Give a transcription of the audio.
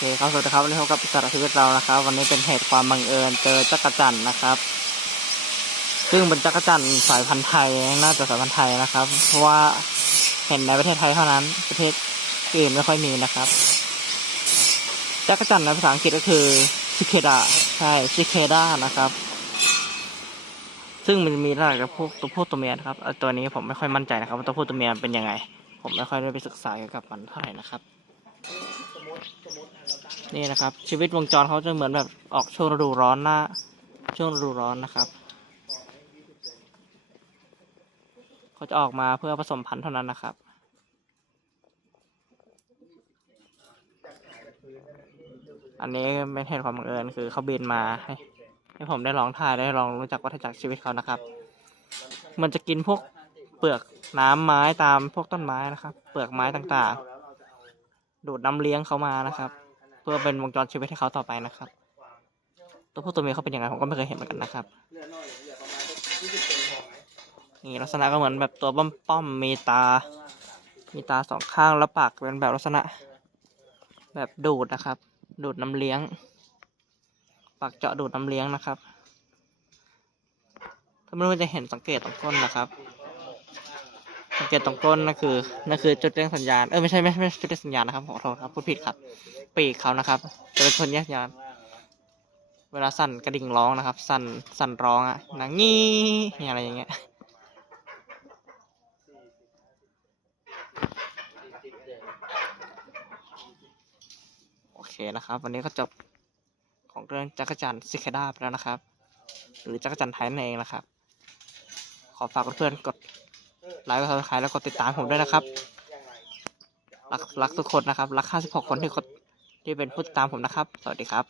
เคครับสวัสดีครับวันนี้พบกับอิสระชีวิตเรานะครับ วันนี้เป็นเหตุความบังเอิญเจอจักรจันนะครับ ซึ่งเป็นจักรจันสายพันธุ์ไทยน่าจะสายพันธุ์ไทยนะครับ เพราะว่าเห็นในประเทศไทยเท่านั้น ประเทศอื่นไม่ค่อยมีนะครับ จักรจันในภาษาอังกฤษก็คือชิเคดาใช่ชิเคดานะครับ ซึ่งมันมีหลายกับพวกตัวผู้ตัวเมียนะครับตัวนี้ผมไม่ค่อยมั่นใจนะครับว่าตัวผู้ตัวเมียเป็นยังไง ผมไม่ค่อยได้ไปศึกษาเกี่ยวกับมันเท่าไหร่นะครับ นี่นะครับ ชีวิตวงจรเขาจะเหมือนแบบออกช่วงฤดูร้อนหน้าช่วงฤดูร้อนนะครับเขาจะออกมาเพื่อผสมพันธุ์เท่านั้นนะครับอันนี้เป็นเหตุความบังเอิญคือเขาบินมาให้ให้ผมได้ลองถ่ายได้ลองรู้จักวัฏจักรชีวิตเขานะครับ มันจะกินพวกเปลือกน้ำไม้ตามพวกต้นไม้นะครับ เปลือกไม้ต่างๆ ดูดน้ำเลี้ยงเขามานะครับ เพื่อเป็นวงจรชีวิตให้เขาต่อไปนะครับ ตัวผู้ตัวเมียเขาเป็นยังไงผมก็ไม่เคยเห็นเหมือนกันนะครับนี่ลักษณะก็เหมือนแบบตัวป้อมป้อมมีตา มีตาสองข้างแล้วปากเป็นแบบลักษณะ แบบดูดนะครับ ดูดน้ำเลี้ยง ปากเจาะดูดน้ำเลี้ยงนะครับถ้าไม่รู้จะเห็นสังเกตตรงก้นนะครับ เกตตรงก้นนั่นคือนั่นคือจุดแจ้งสัญญาณเออไม่ใช่ไม่ใช่ไม่จุดแจ้งสัญญาณนะครับขอโทษครับพูดผิดครับ ปีกเขานะครับ จะเป็นคนแยกสัญญาณ เวลาสั่นกระดิ่งร้องนะครับ สั่นสั่นร้องอะนางงี้อะไรอย่างเงี้ยโอเคนะครับ วันนี้ก็จบของเรื่องจักรจันทร์ซิเคด้าไปแล้วนะครับ หรือจักรจันทร์ไทยนั่นเองนะครับ ขอฝากเพื่อนๆกด ไลค์กดซับสไครต์แล้วกดติดตามผมด้วยนะครับ รักรักทุกคนนะครับ รัก 56 คนที่กดที่เป็นผู้ติดตามผมนะครับ สวัสดีครับ